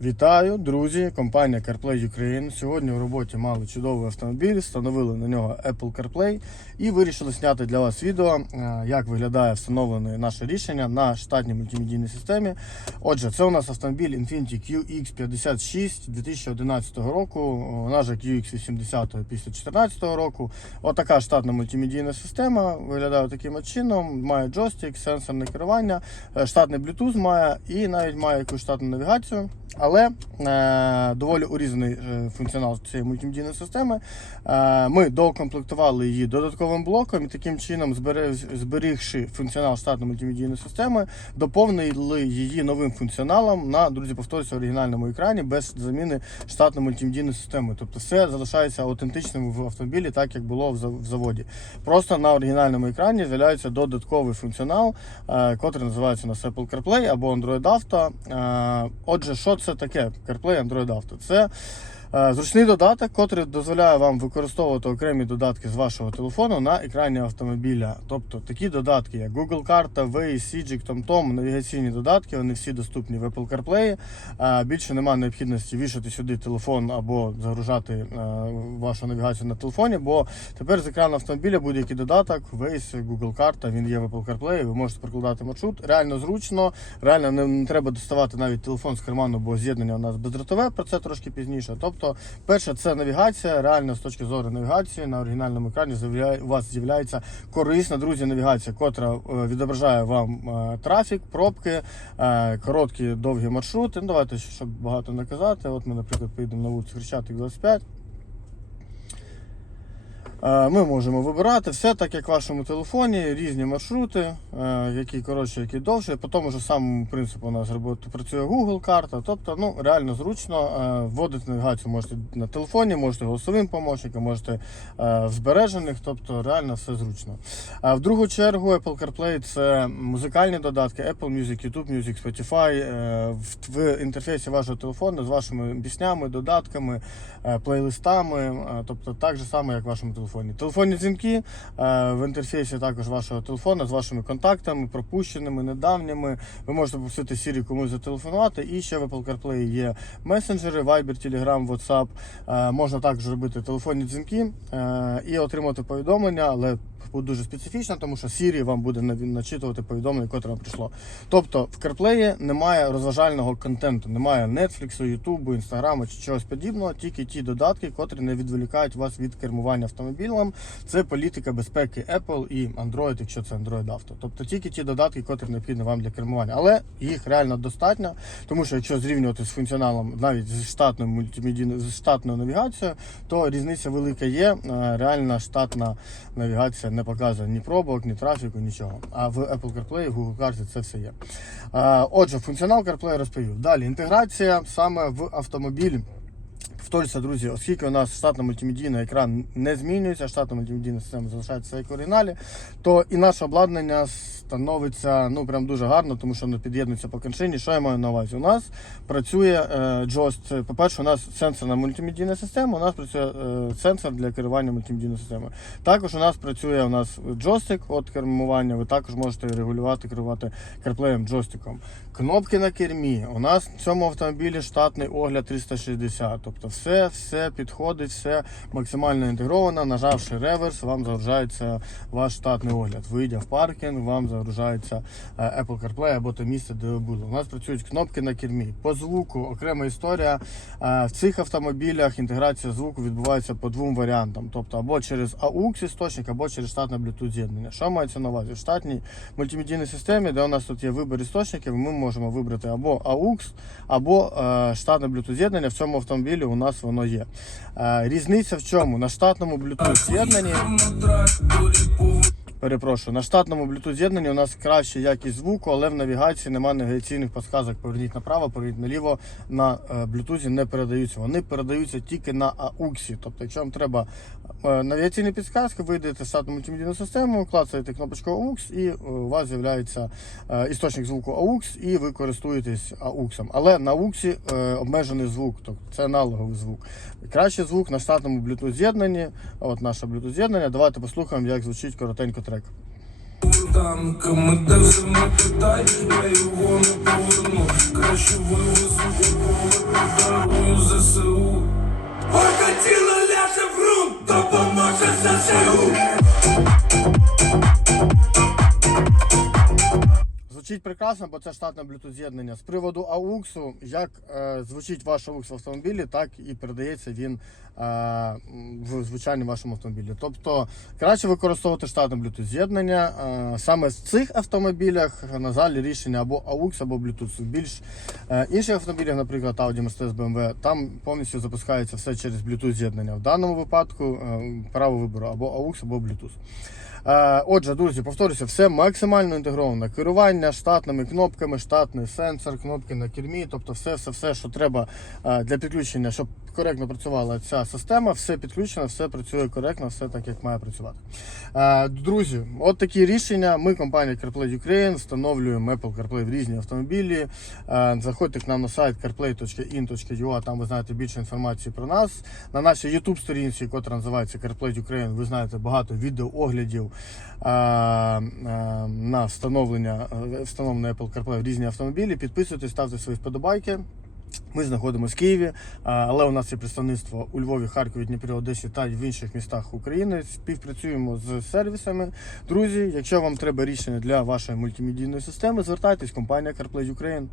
Вітаю, друзі! Компанія CarPlay Ukraine. Сьогодні в роботі мали чудовий автомобіль, встановили на нього Apple CarPlay і вирішили зняти для вас відео, е, як виглядає встановлене наше рішення на штатній мультимедійній системі. Отже, це у нас автомобіль Infiniti QX56 2011 року, вона же QX80 після 2014 року. Отака штатна мультимедійна система виглядає таким чином. Має джойстик, сенсорне керування, е, штатний Bluetooth має і навіть має якусь штатну навігацію. Але е, доволі урізаний е, функціонал цієї мультимедійної системи. Е, ми доукомплектували її додатковим блоком і таким чином, зберігши функціонал штатної мультимедійної системи, доповнили її новим функціоналом на друзі, повторюся, оригінальному екрані без заміни штатної мультимедійної системи. Тобто все залишається аутентичним в автомобілі, так як було в заводі. Просто на оригінальному екрані з'являється додатковий функціонал, е, котрий називається у нас Apple CarPlay або Android Auto. Е, Отже, що це таке CarPlay Android Auto? Це е, зручний додаток, котрий дозволяє вам використовувати окремі додатки з вашого телефону на екрані автомобіля. Тобто такі додатки, як Google Карта, Waze, Sijik, TomTom, навігаційні додатки, вони всі доступні в Apple CarPlay. Е, Більше немає необхідності вішати сюди телефон або загружати е, вашу навігацію на телефоні, бо тепер з екрану автомобіля будь-який додаток, Waze, Google Карта, він є в Apple CarPlay, ви можете прокладати маршрут. Реально зручно, реально не треба доставати навіть телефон з карману, бо з'єднання у нас бездротове, про це трошки пізніше. Тобто, перше, це навігація. Реально з точки зору навігації на оригінальному екрані у вас з'являється корисна, друзі, навігація, котра е, відображає вам е, трафік, пробки, е, короткі довгі маршрути. Ну, давайте, щоб багато не казати. От ми, наприклад, поїдемо на вулицю Хрещатик 25. Е, Ми можемо вибирати все так, як в вашому телефоні, різні маршрути, е, які коротше, які довше. По тому ж самому принципу у нас працює Google карта. Тобто, ну реально зручно е, вводити навігацію можете на телефоні, можете голосовим помощником, можете в збережених, тобто реально все зручно. А в другу чергу Apple CarPlay це музикальні додатки, Apple Music, YouTube Music, Spotify в, інтерфейсі вашого телефону з вашими піснями, додатками, плейлистами, тобто так же само, як в вашому телефоні. Телефонні дзвінки е, в інтерфейсі також вашого телефону з вашими контактами, пропущеними, недавніми. Ви можете попросити Siri комусь зателефонувати. І ще в Apple CarPlay є месенджери, Viber, Telegram, WhatsApp. Е, Можна також робити телефонні дзвінки е, і отримати повідомлення, але буде дуже специфічно, тому що Siri вам буде начитувати повідомлення, котре вам прийшло. Тобто в CarPlay немає розважального контенту, немає Netflix, YouTube, Instagram чи чогось подібного, тільки ті додатки, котрі не відволікають вас від кермування автомобілем. Це політика безпеки Apple і Android, якщо це Android Auto. Тобто тільки ті додатки, котрі необхідні вам для кермування. Але їх реально достатньо, тому що якщо зрівнювати з функціоналом навіть зі штатною мультимедійною з штатною навігацією, то різниця велика є. Е, Реальна штатна навігація не показує ні пробок, ні трафіку, нічого. А в Apple CarPlay, в Google карті це все є. Отже, функціонал CarPlay розповів. Далі інтеграція саме в автомобіль. Повторюся, друзі, оскільки у нас штатна мультимедійна екран не змінюється, штатна мультимедійна система залишається як в оригіналі, то і наше обладнання становиться ну прям дуже гарно, тому що воно під'єднується по коншині. Що я маю на увазі? У нас працює е, джойст. По-перше, у нас сенсорна мультимедійна система, у нас працює е, сенсор для керування мультимедійною системою. Також у нас працює у нас джойстик от кермування. Ви також можете регулювати, керувати CarPlay джойстиком. Кнопки на кермі. У нас в цьому автомобілі штатний огляд 360. Тобто все, все підходить, все максимально інтегровано. Нажавши реверс, вам загружається ваш штатний огляд. Вийдя в паркінг, вам загружається е, Apple CarPlay або те місце, де ви були. У нас працюють кнопки на кермі. По звуку окрема історія. Е, В цих автомобілях інтеграція звуку відбувається по двом варіантам. Тобто або через AUX істочник, або через штатне Bluetooth з'єднання. Що мається на увазі? В штатній мультимедійній системі, де у нас тут є вибір істочників, ми можемо вибрати або AUX, або е, штатне Bluetooth з'єднання. В цьому автомобілі у нас воно є. Е, різниця в чому? На штатному Bluetooth з'єднанні. Перепрошую, на штатному Bluetooth з'єднанні у нас краща якість звуку, але в навігації немає навігаційних підказок. Поверніть направо, поверніть наліво. На е, Bluetooth не передаються. Вони передаються тільки на AUX. Тобто, якщо вам треба е, навігаційні підказки, ви йдете в штатну мультимедійну систему, клацаєте кнопочку AUX і е, у вас з'являється істочник звуку AUX і ви користуєтесь AUX. Але на AUX обмежений звук, тобто це аналоговий звук. Кращий звук на штатному Bluetooth з'єднанні. От наше Bluetooth з'єднання. Давайте послухаємо, як звучить коротенько трек. Танками, ми держимо Китай, я його не поверну. Краще вивезу, подарую ЗСУ. Покатіло ляже в рум, допоможе ЗСУ. Прекрасно, бо це штатне Bluetooth з'єднання. З приводу AUX, як е, звучить ваш AUX в автомобілі, так і передається він е, в звичайному вашому автомобілі. Тобто краще використовувати штатне Bluetooth з'єднання. Е, саме в цих автомобілях на залі рішення або AUX, або Bluetooth. В більш е, інших автомобілях, наприклад, Audi, Mercedes, BMW, там повністю запускається все через Bluetooth з'єднання. В даному випадку е, право вибору або AUX, або Bluetooth. Отже, друзі, повторюся, все максимально інтегровано. Керування штатними кнопками, штатний сенсор, кнопки на кермі, тобто все, все, все, що треба для підключення, щоб коректно працювала ця система, все підключено, все працює коректно, все так, як має працювати. Е, Друзі, от такі рішення. Ми, компанія CarPlay Ukraine, встановлюємо Apple CarPlay в різні автомобілі. Е, Заходьте к нам на сайт carplay.in.ua, там ви знаєте більше інформації про нас. На нашій YouTube сторінці, яка називається CarPlay Ukraine, ви знаєте багато відеооглядів е, на встановлення встановлення Apple CarPlay в різні автомобілі. Підписуйтесь, ставте свої вподобайки. Ми знаходимося в Києві, але у нас є представництво у Львові, Харкові, Дніпрі, Одесі та в інших містах України. Співпрацюємо з сервісами. Друзі, якщо вам треба рішення для вашої мультимедійної системи, звертайтесь компанія CarPlay Ukraine.